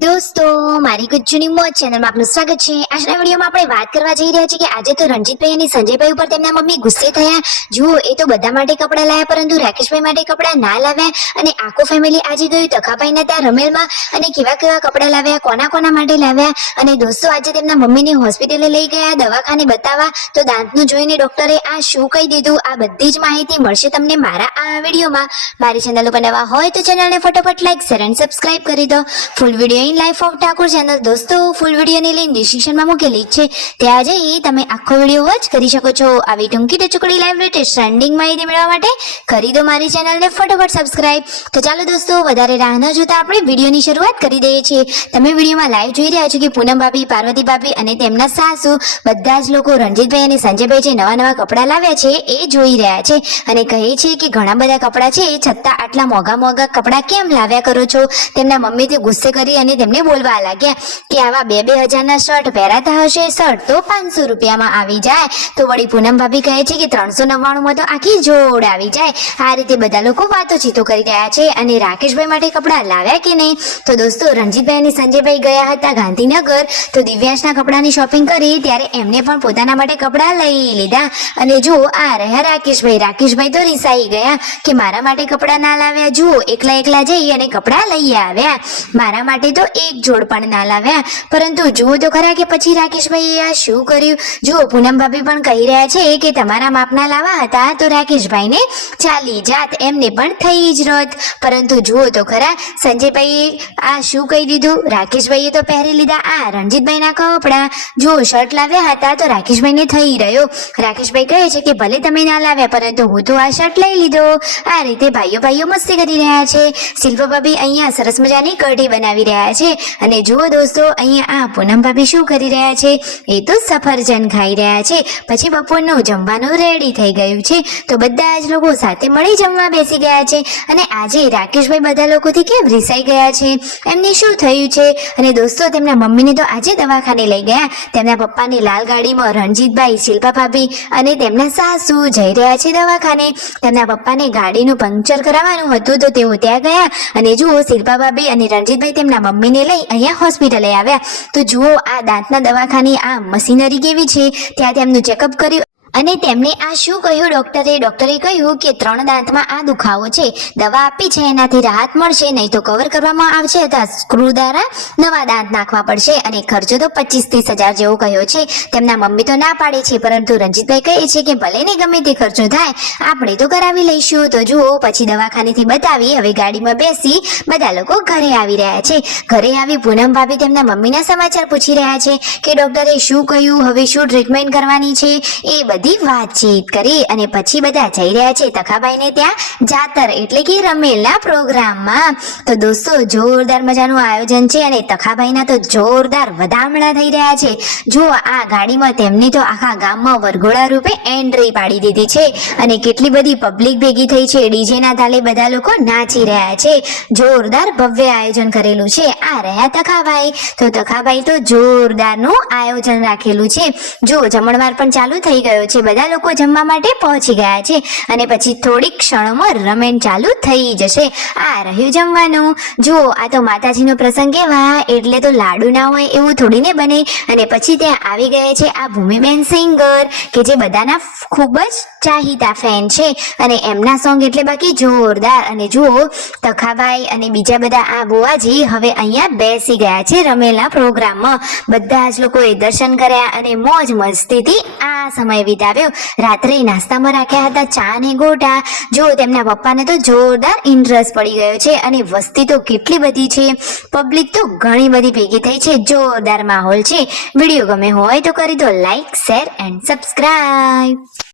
દોસ્તો મારી ગુજ્જુની મોજ ચેનલમાં આપનું સ્વાગત છે। આજના વિડીયોમાં આપણે વાત કરવા જઈ રહ્યા છીએ કે આજે તો રણજીતભાઈ અને સંજયભાઈ ઉપર તેમના મમ્મી ગુસ્સે થયા। જુઓ, એ તો બધા માટે કપડાં લાવ્યા પરંતુ રાકેશભાઈ માટે કપડાં ના લાવ્યા અને આખું ફેમિલી આજે ગયું તખાભાઈના ત્યાં રમેલમાં અને કેવા કેવા કપડાં લાવ્યા, કોના માટે લાવ્યા। અને દોસ્તો આજે તેમના મમ્મીને હોસ્પિટલે લઈ ગયા દવાખાને બતાવવા, તો દાંતનું જોઈને ડોક્ટરે આ શું કહી દીધું, આ બધી જ માહિતી મળશે તમને મારા આ વિડીયોમાં। મારી ચેનલ ઉપર નવા હોય તો ચેનલને ફટાફટ લાઈક, શેર અને સબસ્ક્રાઇબ કરી દો। Full video life of Thakor channel દોસ્તો ફૂલ વિડીયોની લિંક ડિસ્ક્રિપ્શનમાં મૂકેલી છે, ત્યાં જઈ તમે આખો વિડીયો વોચ કરી શકો છો। આવી ટૂંકી ટચુકડી લાઈવ લેટેસ્ટ ટ્રેન્ડિંગ માહિતી મેળવવા માટે કરી દો મારી ચેનલને ફટાફટ સબસ્ક્રાઇબ। તો ચાલો દોસ્તો વધારે રાહ ન જોતા આપણે વિડીયોની શરૂઆત કરી દઈએ છીએ। તમે વિડીયોમાં લાઈવ જોઈ રહ્યા છો કે પૂનમ ભાભી, પાર્વતી ભાભી અને તેમના સાસુ બધા જ લોકો રણજીતભાઈ અને સંજયભાઈ જે નવા કપડાં લાવ્યા છે એ જોઈ રહ્યા છે અને કહે છે કે ઘણા બધા કપડાં છે છતાં આટલા મોંઘા કપડાં કેમ લાવ્યા કરો છો। તેમના મમ્મીથી ગુસ્સે કરી અને તેમને બોલવા લાગ્યા કે આવા 2-2 હજારના શર્ટ પહેરાતા હશે, શર્ટ તો 500 રૂપિયામાં આવી જાય। તો વળી પૂનમ ભાભી કહે છે કે 399માં તો આખી જોડ આવી જાય। આ રીતે બધા લોકો વાતોચીતો કરી રહ્યા છે અને રાકેશભાઈ માટે કપડાં લાવ્યા કે નહીં। તો દોસ્તો રણજીતભાઈ અને સંજયભાઈ ગયા હતા ગાંધીનગર, તો દિવ્યાંશના કપડાની શોપિંગ કરી ત્યારે એમને પણ પોતાના માટે કપડાં લઈ લીધા। અને જો આ રહ્યા રાકેશભાઈ તો રિસાઈ ગયા કે મારા માટે કપડાં ના લાવ્યા, જુઓ એકલા જઈ અને કપડાં લઈ આવ્યા, મારા માટે તો એક જોડ પણ ના લાવ્યા। પરંતુ જુઓ તો ખરા કે પછી રાકેશભાઈએ આ શું કર્યું। જુઓ પૂનમ ભાભી પણ કહી રહ્યા છે કે તમારા માપના લાવવા હતા તો રાકેશભાઈને ચાલી જાત, એમને પણ થઈ જ રત। પરંતુ જુઓ તો ખરા સંજયભાઈએ આ શું કહી દીધું, રાકેશભાઈએ તો પહેરી લીધા આ રણજીતભાઈના કપડાં। જુઓ શર્ટ લાવ્યા હતા તો રાકેશભાઈને થઈ રહ્યો, રાકેશભાઈ કહે છે કે ભલે તમે ના લાવ્યા પરંતુ હું તો આ શર્ટ લઈ લીધો। આ રીતે ભાઈઓ મસ્તી કરી રહ્યા છે। શિલ્પા ભાભી અહીંયા સરસ મજાની કઢી બનાવી રહ્યા છે અને જુઓ દોસ્તો અહીંયા આ પૂનમ ભાભી શું કરી રહ્યા છે, એ તો સફરજન ખાઈ રહ્યા છે। પછી બપોરનું જમવાનું રેડી થઈ ગયું છે, તો બધા જ લોકો સાથે મળી જમવા બેસી ગયા છે। અને આજે રાકેશભાઈ બધા લોકોથી કેમ રિસાઈ ગયા છે, એમને શું થયું છે। અને દોસ્તો તેમના મમ્મીને તો આજે દવાખાને લઈ ગયા, તેમના પપ્પાની લાલ ગાડીમાં રણજીતભાઈ, શિલ્પા ભાભી અને તેમના સાસુ જઈ રહ્યા છે દવાખાને। તેમના પપ્પાને ગાડીનું પંક્ચર કરાવવાનું હતું તો તેઓ ત્યાં ગયા અને જુઓ શિલ્પા ભાભી અને રણજીતભાઈ તેમના મમ્મીને લઈ અહીંયા હોસ્પિટલે આવ્યા। તો જુઓ આ દાંતના દવાખાની આ મશીનરી કેવી છે, ત્યાં તેમનું ચેકઅપ કર્યું અને તેમને આ શું કહ્યું ડોક્ટરે કહ્યું કે 3 દાંતમાં આ દુખાવો છે, દવા આપી છે એનાથી રાહત મળશે, નહીં તો કવર કરવામાં આવશે અથવા સ્ક્રૂ દ્વારા નવા દાંત નાખવા પડશે અને ખર્ચો તો 25-30 હજાર જેવો કહ્યો છે। તેમના મમ્મી તો ના પાડે છે પરંતુ રણજીતભાઈ કહે છે કે ભલે ને ગમે તે ખર્ચો થાય આપણે તો કરાવી લઈશું। તો જુઓ પછી દવાખાનેથી બતાવી હવે ગાડીમાં બેસી બધા લોકો ઘરે આવી રહ્યા છે। ઘરે આવી પૂનમ ભાભી તેમના મમ્મીના સમાચાર પૂછી રહ્યા છે કે ડોક્ટરે શું કહ્યું, હવે શું ટ્રીટમેન્ટ કરવાની છે, એ બધી વાતચીત કરી અને પછી બધા જઈ રહ્યા છે તખાભાઈને ત્યાં જાતર એટલે કે રમેલના પ્રોગ્રામમાં। તો દોસ્તો જોરદાર મજાનું આયોજન છે અને તખાભાઈના તો જોરદાર વધામણા થઈ રહ્યા છે। જો આ ગાડીમાં તેમની તો આખા ગામમાં વરઘોડા રૂપે એન્ટ્રી પાડી દીધી છે અને કેટલી બધી પબ્લિક ભેગી થઈ છે, ડીજેના તાલે બધા લોકો નાચી રહ્યા છે, જોરદાર ભવ્ય આયોજન કરેલું છે। આ રહ્યા તખાભાઈ, તો તખાભાઈ તો જોરદારનું આયોજન રાખેલું છે। જો જમણવાર પણ ચાલુ થઈ ગયો છે, બધા લોકો જમવા માટે પહોંચી ગયા છે અને પછી થોડીક ક્ષણોમાં રમેણ ચાલુ થઈ જશે। આ રહ્યું જમવાનું। જુઓ આ તો માતાજીનો પ્રસંગ કહેવાય એટલે તો લાડુ ના હોય એવું થોડીને બને। અને પછી ત્યાં આવી ગયા છે આ ભૂમિબેન સિંગર કે જે બધાના ખૂબ જ ચાહીતા ફેન છે અને એમના સોંગ એટલે બાકી જોરદાર। અને જુઓ તખાભાઈ અને બીજા બધા આ બુઆજી હવે અહીંયા બેસી ગયા છે રમેલના પ્રોગ્રામમાં। બધા જ લોકોએ દર્શન કર્યા અને મોજ મસ્તીથી આ સમય વિતાવ્યો। રાત્રે નાસ્તામાં રાખ્યા હતા ચા ને ગોટા। જો તેમના પપ્પાને તો જોરદાર ઇન્ટરેસ્ટ પડી ગયો છે અને વસ્તી તો કેટલી બધી છે, પબ્લિક તો ઘણી બધી ભેગી થઈ છે, જોરદાર માહોલ છે। વિડીયો ગમે હોય તો કરી દો લાઈક, શેર એન્ડ સબસ્ક્રાઇબ।